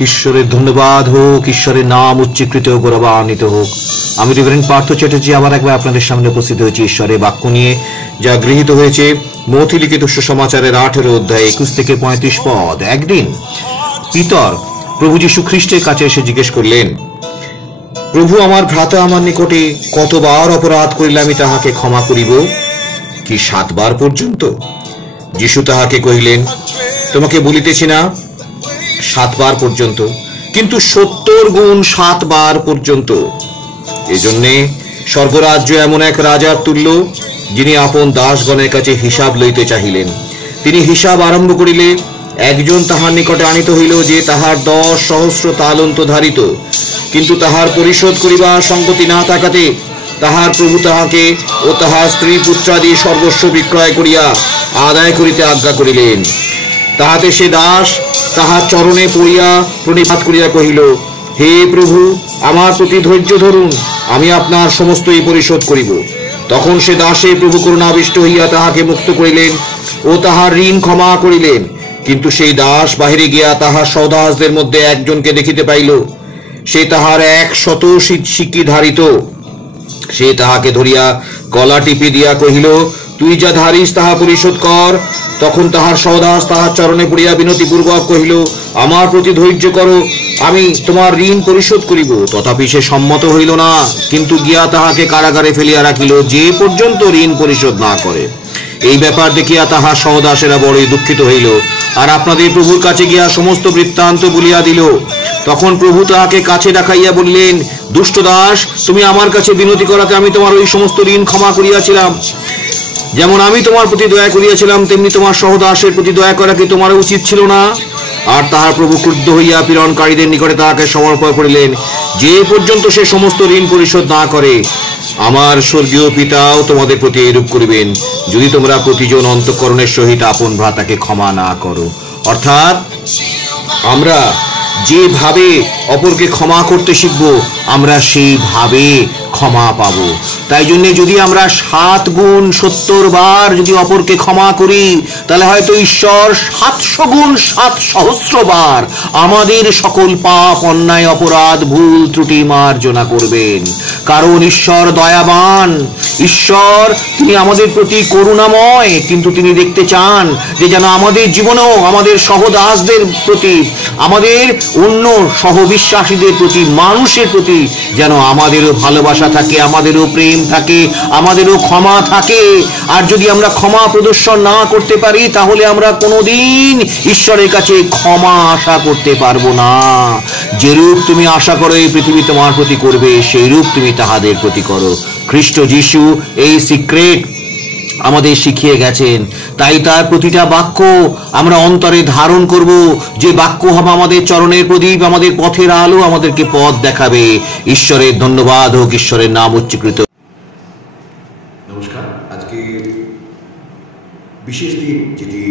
ঈশ্বরের ধন্যবাদ হোক, ঈশ্বরের নাম উচ্চীকৃত হোক, গৌরবান্বিত হোক। আমি রেভারেন্ড পার্থ চ্যাটার্জি আবার একবার আপনাদের সামনে উপস্থিত হয়েছি ঈশ্বরের বাক্য নিয়ে, যা গৃহীত হয়েছে মথি লিখিত সুসমাচারের 18 অধ্যায় 21 থেকে 35 পদ। একদিন পিতর প্রভু যীশু খ্রিস্টের কাছে এসে জিজ্ঞেস করলেন, প্রভু, আমার ভ্রাতা আমার নিকটে কতবার অপরাধ করিলে আমি তাহাকে ক্ষমা করিব? কি 7 বার পর্যন্ত? যীশু তাহাকে কহিলেন, তোমাকে বলিতেছি না 7 বার পর্যন্ত, কিন্তু 70 গুণ 7 বার পর্যন্ত। এজন্যে স্বর্গরাজ্য এমন এক রাজার তুল্য, যিনি আপন দাসগণের কাছে হিসাব লইতে চাহিলেন। তিনি হিসাব আরম্ভ করিলে একজন তাহার নিকটে আনিত হইল, যে তাহার 10 সহস্র তালন্ত ধারিত। কিন্তু তাহার পরিশোধ করিবার সঙ্গতি না থাকাতে তাহার প্রভু তাহাকে ও তাহার স্ত্রী পুত্রাদি সর্বস্ব বিক্রয় করিয়া আদায় করিতে আজ্ঞা করিলেন। তাহাতে সে দাস তাহার চরণে পড়িয়া প্রণিপাত করিয়া কহিল, হে প্রভু, আমার প্রতি ধৈর্য ধরুন, আমি আপনার সমস্তই পরিশোধ করিব। তখন সে দাসে প্রভু করুণাবিষ্ট হইয়া তাহাকে মুক্ত করিলেন ও তাহার ঋণ ক্ষমা করিলেন। কিন্তু সেই দাস বাহিরে গিয়া তাহার সদাসদের মধ্যে একজনকে দেখিতে পাইল, সে তাহার 100 সিক্কি ধারিত। সে তাহাকে ধরিয়া গলা টিপি দিয়া কহিল, তুই যা ধারিস তাহা পরিশোধ কর। তখন তাহার সদাস তাহার চরণে পড়িয়া বিনতিপূর্বক কহিল, আমার প্রতি ধৈর্য করো, আমি তোমার ঋণ পরিশোধ করিব। তথাপি সে সম্মত হইল না, কিন্তু গিয়া তাহাকে কারাগারে ফেলিয়া রাখিল, যে পর্যন্ত ঋণ পরিশোধ না করে। এই ব্যাপার দেখিয়া তাহার সহদাসেরা বড়ই দুঃখিত হইল, আর আপনাদের প্রভুর কাছে গিয়া সমস্ত বৃত্তান্ত বলিয়া দিল। তখন প্রভু তাহাকে কাছে ডাকাইয়া বলিলেন, দুষ্ট দাস, তুমি আমার কাছে বিনতি করাতে আমি তোমার ওই সমস্ত ঋণ ক্ষমা করিয়াছিলাম। যেমন আমি তোমার প্রতি দয়া করিয়াছিলাম, তেমনি তোমার সহদাসের প্রতি দয়া করা কি তোমার উচিত ছিল না? আর তাহার প্রভু ক্রুদ্ধ হইয়া পীড়নকারীদের নিকটে তাহাকে সমর্পণ করিলেন, যে পর্যন্ত সে সমস্ত ঋণ পরিশোধ না করে। আমার স্বর্গীয় পিতাও তোমাদের প্রতি এরূপ করিবেন, যদি তোমরা প্রতিজন অন্তঃকরণের সহিত আপন ভ্রাতাকে ক্ষমা না করো। অর্থাৎ আমরা যেভাবে অপরকে ক্ষমা করতে শিখব, আমরা সেইভাবে ক্ষমা পাব। তাই জন্য যদি আমরা 7 গুণ 70 বার যদি অপরকে ক্ষমা করি, তাহলে হয়তো ঈশ্বর 700 গুণ 7 সহস্র বার আমাদের সকল পাপ, অন্যায়, অপরাধ, ভুল ত্রুটি মার্জনা করবেন। কারণ ঈশ্বর দয়াবান, ঈশ্বর তিনি আমাদের প্রতি করুণাময়, কিন্তু তিনি দেখতে চান যে যেন আমাদের জীবনেও আমাদের সহদাসদের প্রতি, আমাদের অন্য সহবিশ্বাসীদের প্রতি, মানুষের প্রতি যেন আমাদেরও ভালোবাসা থাকে, আমাদেরও প্রেম থাকে, আমাদেরও ক্ষমা থাকে। আর যদি আমরা ক্ষমা প্রদর্শন না করতে পারি, তাহলে আমরা কোনোদিন ঈশ্বরের কাছে ক্ষমা আশা করতে পারবো না। যেরূপ তুমি আশা করো এই পৃথিবী তোমার প্রতি করবে, সেই রূপ তুমি তাহাদের প্রতি করো। খ্রিস্ট যিশু এই সিক্রেট আমাদের শিখিয়ে গেছেন। তাই তার প্রতিটা বাক্য আমরা অন্তরে ধারণ করব, যে বাক্য হবে আমাদের চরণের প্রদীপ, আমাদের পথের আলো, আমাদেরকে পথ দেখাবে। ঈশ্বরের ধন্যবাদ হোক, ঈশ্বরের নাম উচ্চীকৃত। নমস্কার। আজকে বিশেষ দিন, যেটি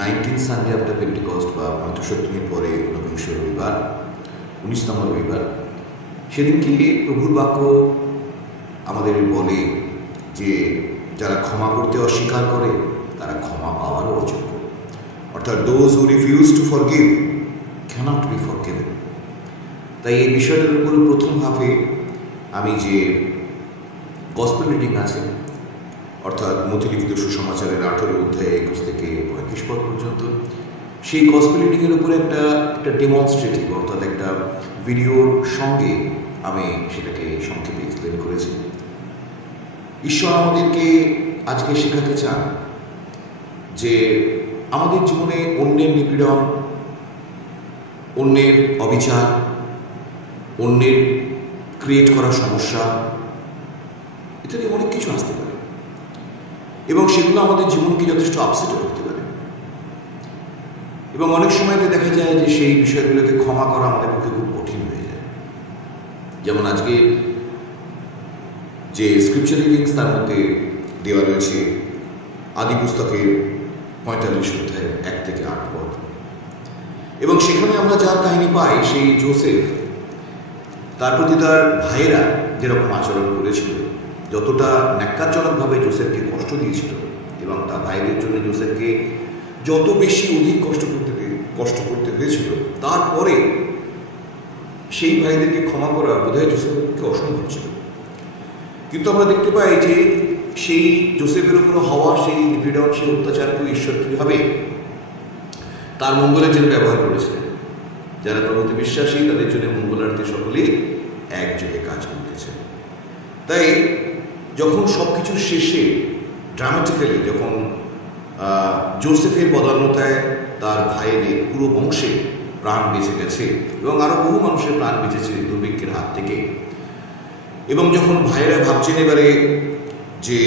19 সানডে আফটার পেন্টিকস্ট বা পঞ্চসপ্তমীর পরে 19 রবিবার, 19তম রবিবার। সেদিনকে প্রভুর বাক্য আমাদের বলে যে যারা ক্ষমা করতে অস্বীকার করে তারা ক্ষমা পাওয়ারও অযোগ্য। অর্থাৎ those who refuse to forgive cannot be forgiven। তাই এই বিষয়টার উপর প্রথম হাফে আমি যে গসপেল রিডিং আছে, অর্থাৎ মথি লিখিত সুসমাচারের 18 অধ্যায় 21 থেকে 35 পদ পর্যন্ত, সেই গসপেল রিডিংয়ের উপরে একটা ডেমনস্ট্রেটিভ, অর্থাৎ একটা ভিডিওর সঙ্গে আমি সেটাকে সংক্ষেপে এক্সপ্লেন করেছি। ঈশ্বর আমাদেরকে আজকে শেখাতে চান যে আমাদের জীবনে অন্যের নিপীড়ন, অন্যের অবিচার, অন্যের ক্রিয়েট করা সমস্যা ইত্যাদি অনেক কিছু আসতে পারে, এবং সেগুলো আমাদের জীবনকে যথেষ্ট আপসেটও করতে পারে। এবং অনেক সময়তে দেখা যায় যে সেই বিষয়গুলোকে ক্ষমা করা আমাদের পক্ষে খুব কঠিন হয়ে যায়। যেমন আজকে যে স্ক্রিপচার রিডিংস তার মধ্যে দেওয়া রয়েছে আদি পুস্তকের 45 অধ্যায় 1 থেকে 8 পদ, এবং সেখানে আমরা যার কাহিনী পাই, সেই যোসেফ, তার প্রতি তার ভাইয়েরা যেরকম আচরণ করেছিল, যতটা ন্যাক্কারজনকভাবে যোসেফকে কষ্ট দিয়েছিল, এবং তার ভাইদের জন্য যোসেফকে যত বেশি অধিক কষ্ট করতে হয়েছিল, তারপরে সেই ভাইদেরকে ক্ষমা করা বোধহয় জোসেফের পক্ষে অসম্ভব ছিল। কিন্তু আমরা দেখতে পাই যে সেই জোসেফের উপর হওয়া সেই নিপীড়ন, সেই অত্যাচারকে ঈশ্বর কীভাবে তার মঙ্গলের জন্য ব্যবহার করেছিলেন। যারা প্রভুতে বিশ্বাসী তাদের জন্য মঙ্গলার্থে সকলেই একযোগে কাজ করতেছে। তাই যখন সব কিছু শেষে ড্রামাটিক্যালি যখন জোসেফের বদান্যতায় তার ভাইয়ের পুরো বংশে প্রাণ বেঁচে গেছে এবং আরও বহু মানুষের প্রাণ বেঁচেছে দুর্ভিক্ষের হাত থেকে, এবং যখন ভাইয়েরা ভাবছেন এবারে যে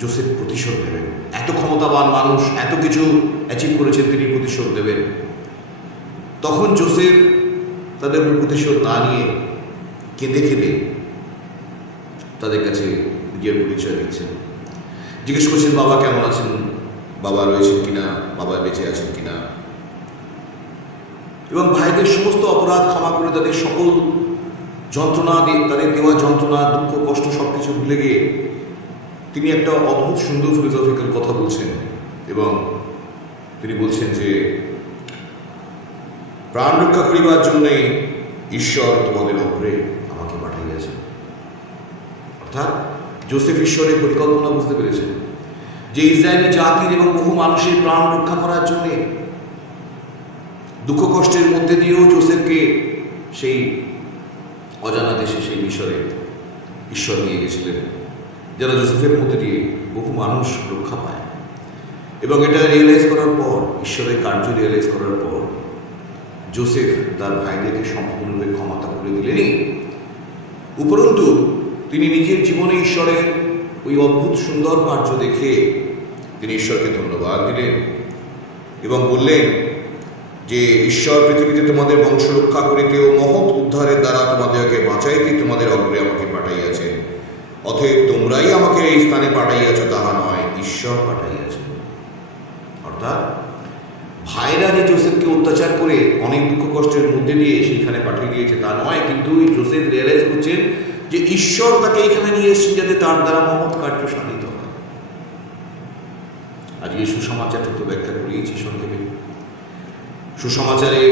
জোসেফ প্রতিশোধ নেবেন, এত ক্ষমতাবান মানুষ, এত কিছু অ্যাচিভ করেছেন, তিনি প্রতিশোধ দেবেন, তখন জোসেফ তাদের প্রতিশোধ না নিয়ে কেঁদে কেঁদে তাদের কাছে নিজের পরিচয় দিচ্ছেন। জিজ্ঞেস করছেন বাবা কেমন আছেন, বাবা রয়েছেন কিনা, বাবা বেঁচে আছেন কিনা, এবং ভাইদের সমস্ত অপরাধ ক্ষমা করে তাদের সকল যন্ত্রণা, তাদের দেওয়া যন্ত্রণা, দুঃখ, কষ্ট সব কিছু ভুলে গিয়ে তিনি একটা অদ্ভুত সুন্দর ফিলোসফিক্যাল কথা বলছেন এবং তিনি বলছেন যে প্রাণ রক্ষা করিবার জন্যই ঈশ্বর তোমাদের উপরে আমাকে পাঠাইয়াছেন। অর্থাৎ জোসেফ ঈশ্বরের পরিকল্পনা বুঝতে পেরেছেন যে ইসরায়েলি জাতির এবং বহু মানুষের প্রাণ রক্ষা করার জন্যে দুঃখ কষ্টের মধ্যে দিয়েও জোসেফকে সেই অজানা দেশে, সেই মিশরে ঈশ্বর নিয়ে গেছিলেন, যারা জোসেফের মধ্যে দিয়ে বহু মানুষ রক্ষা পায়। এবং এটা রিয়েলাইজ করার পর, ঈশ্বরের কার্য রিয়েলাইজ করার পর জোসেফ তার ভাইদেরকে সম্পূর্ণরূপে ক্ষমতা করে দিলেনই, উপরন্তু তিনি নিজের জীবনে ঈশ্বরের ওই অদ্ভুত সুন্দর কার্য দেখে তিনি ঈশ্বরকে ধন্যবাদ দিলেন এবং বললেন যে ঈশ্বর পৃথিবীতে তোমাদের বংশ রক্ষা করিতে ও মহৎ উদ্ধারের দ্বারা তোমাদেরকে বাঁচাইতে তোমাদের অগ্রে আমাকে পাঠাইয়াছেন। অতএব তোমরাই আমাকে এই স্থানে পাঠাইয়াছ তাহা নয়, ঈশ্বর পাঠাইয়াছেন। অর্থাৎ ভাইরা যে জোসেফকে অত্যাচার করে অনেক দুঃখ কষ্টের মধ্যে দিয়ে সেইখানে পাঠিয়ে দিয়েছে তা নয়, কিন্তু জোসেফ রিয়েলাইজ করছেন যে ঈশ্বর তাকে এখানে নিয়ে এসেছেন যাতে তার দ্বারা মহৎ কার্য সাধিত হয়। আজকে সুসমাচারটা তো ব্যাখ্যা করিয়েছি সংক্ষেপে। সুসমাচারে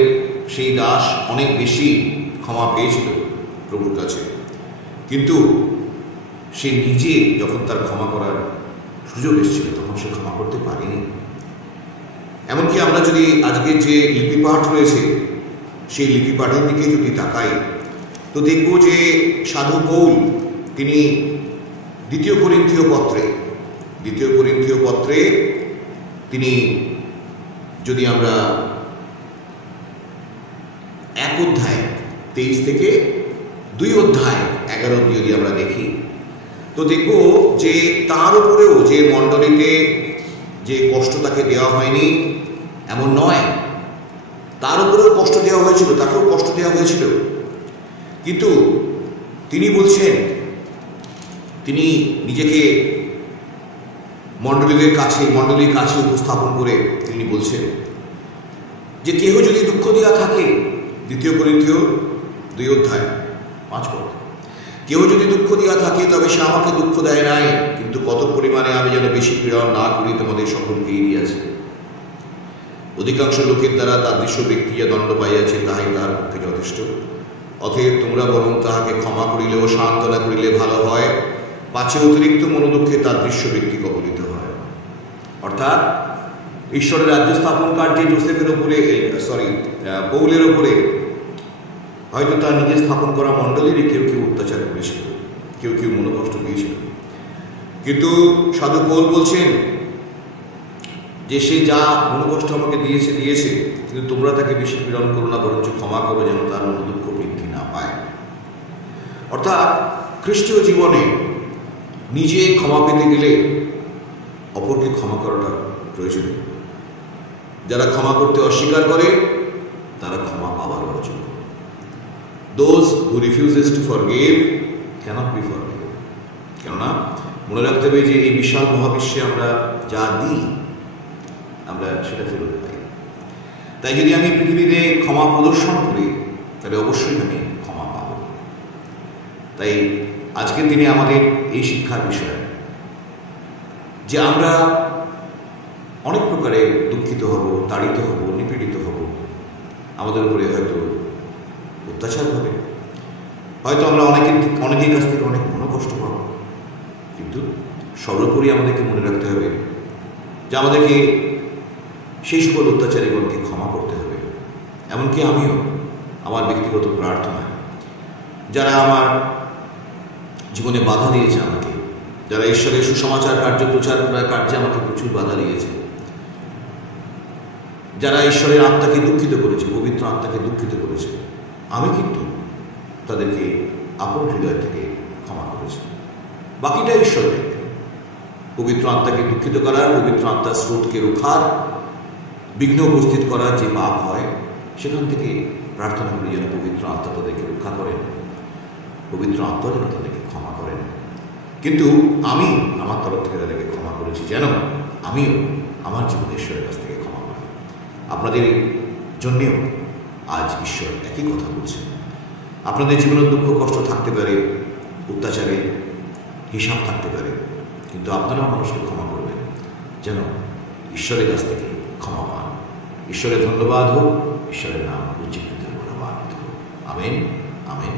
সেই দাস অনেক বেশি ক্ষমা পেয়েছিল প্রভুর কাছে, কিন্তু সে নিজে যখন তার ক্ষমা করার সুযোগ এসেছিল তখন সে ক্ষমা করতে পারেনি। এমনকি আমরা যদি আজকে যে লিপিপাঠ রয়েছে সেই লিপিপাঠের দিকে যদি তাকাই তো দেখব যে সাধু পৌল তিনি দ্বিতীয় করিন্থীয় পত্রে তিনি যদি আমরা 1 অধ্যায় 23 থেকে 2 অধ্যায় 11 অবধি যদি আমরা দেখি তো দেখব যে তার উপরেও যে মণ্ডলীতে যে কষ্ট তাকে দেওয়া হয়নি এমন নয়, তার উপরেও কষ্ট দেওয়া হয়েছিল, তাকেও কষ্ট দেওয়া হয়েছিল, কিন্তু তিনি বলছেন, তিনি নিজেকে মণ্ডলীর কাছে উপস্থাপন করে তিনি বলছেন যে কেহ যদি দুঃখ দেওয়া থাকে, 2 করিন্থীয় 2 অধ্যায় 5 পদ, কেউ যদি দুঃখ দেওয়া থাকে তবে সে আমাকে দুঃখ দেয় নাই, কিন্তু কত পরিমাণে আমি যেন বেশি পীড়ন না করি তোমাদের সকলকেই দিয়াছি। অধিকাংশ লোকের দ্বারা তার দৃশ্য ব্যক্তি যে দণ্ড পাইয়াছে তাহাই তাহার পক্ষে যথেষ্ট। অতএব তোমরা বরং তাহাকে ক্ষমা করিলে ও সান্ত্বনা করিলে ভালো হয়, পাছে অতিরিক্ত মনোদুঃখে তার দৃশ্য ব্যক্তি কবলিত হয়। অর্থাৎ ঈশ্বরের রাজ্য স্থাপন কার্যে জোসেফের উপরে পৌলের উপরে হয়তো তার নিজের স্থাপন করা মণ্ডলীরই কেউ কেউ অত্যাচার করেছিল, কেউ কেউ মনোকষ্ট দিয়েছিল, কিন্তু সাধু পৌল বলছেন যে সে যা মনোকষ্ট আমাকে দিয়েছে, কিন্তু তোমরা তাকে বেশি পীড়ন করো না, বরঞ্চ ক্ষমা করো যেন তার মনোদুঃখ বৃদ্ধি না পায়। অর্থাৎ খ্রিস্টীয় জীবনে নিজে ক্ষমা পেতে গেলে অপরকে ক্ষমা করাটা প্রয়োজনীয়। যারা ক্ষমা করতে অস্বীকার করে তারা ক্ষমা পাওয়ার অযোগ্য। Those who refuses to forgive cannot be forgiven. কেননা মনে রাখতে হবে যে এই বিশাল মহাবিশ্বে আমরা যা দিই আমরা সেটা ফেরত পাই। তাই যদি আমি পৃথিবীতে ক্ষমা প্রদর্শন করি তাহলে অবশ্যই আমি ক্ষমা পাব। তাই আজকের দিনে আমাদের এই শিক্ষার বিষয় যে আমরা অনেক প্রকারে দুঃখিত হব, তাড়িত হব, নিপীড়িত হব, আমাদের উপরে হয়তো অত্যাচার হবে, হয়তো আমরা অনেকের কাছ থেকে অনেক মনোকষ্ট পাব, কিন্তু সর্বোপরি আমাদেরকে মনে রাখতে হবে যে আমাদেরকে সেই সকল অত্যাচারীগণকে ক্ষমা করতে হবে। এমনকি আমিও আমার ব্যক্তিগত প্রার্থনায় যারা আমার জীবনে বাধা দিয়েছে, আমাকে যারা ঈশ্বরের সুসমাচার কার্য প্রচার করার কার্যে আমাকে প্রচুর বাধা দিয়েছে, যারা ঈশ্বরের আত্মাকে দুঃখিত করেছে, পবিত্র আত্মাকে দুঃখিত করেছে, আমি কিন্তু তাদেরকে আপন হৃদয় থেকে ক্ষমা করেছি। বাকিটা ঈশ্বর দেখবেন। পবিত্র আত্মাকে দুঃখিত করার, পবিত্র আত্মার স্রোতকে রোখার, বিঘ্ন উপস্থিত করার যে পাপ হয়, সেখান থেকে প্রার্থনা করি যেন পবিত্র আত্মা তাদেরকে রক্ষা করেন, পবিত্র আত্মা যেন তাদেরকে ক্ষমা করেন। কিন্তু আমি আমার তরফ থেকে তাদেরকে ক্ষমা করেছি যেন আমিও আমার জীবনে ঈশ্বরের কাছ থেকে ক্ষমা পাই। আপনাদের জন্যেও আজ ঈশ্বর একই কথা বলছেন। আপনাদের জীবনের দুঃখ কষ্ট থাকতে পারে, অত্যাচারে হিসাব থাকতে পারে, কিন্তু আপনারাও মানুষকে ক্ষমা করবেন যেন ঈশ্বরের কাছ থেকে ক্ষমা পান। ঈশ্বরের ধন্যবাদ হোক, ঈশ্বরের নাম উজ্জীবিত হোক। Amen, amen.